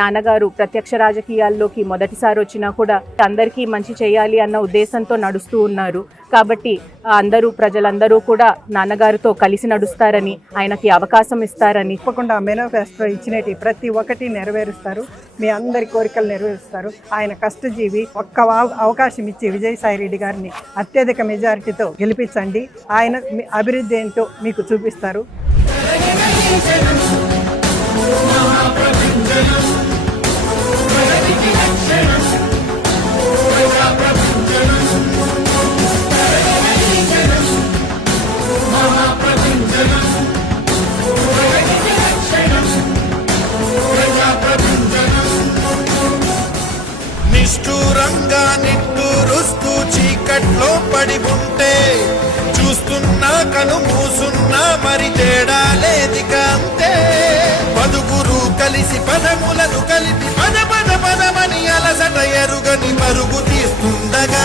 నాన్నగారు ప్రత్యక్ష రాజకీయాల్లోకి మొదటిసారి వచ్చినా కూడా అందరికీ మంచి చేయాలి అన్న ఉద్దేశంతో నడుస్తూ ఉన్నారు. కాబట్టి అందరూ ప్రజలందరూ కూడా నాన్నగారితో కలిసి నడుస్తారని, ఆయనకి అవకాశం ఇస్తారని. తప్పకుండా మేనిఫెస్టో ఇచ్చినట్టు ప్రతి ఒక్కటి నెరవేరుస్తారు. మీ అందరి కోరికలు నెరవేరుస్తారు. ఆయన కష్టజీవి. ఒక్క అవకాశం ఇచ్చి విజయసాయి రెడ్డి గారిని అత్యధిక మెజారిటీతో గెలిపించండి. ఆయన అభివృద్ధి ఏంటో మీకు చూపిస్తారు. నిష్ఠూరంగా నిట్టూరుస్తూ చీకట్లో పడి ఉంటే చూస్తున్నా కను మూసున్నా మరి తేడా లేదిక అంతే. పదుగురు కలిసి పదములను కలిపి పద పద పదమని అలసట ఎరుగని పరుగు తీస్తుండగా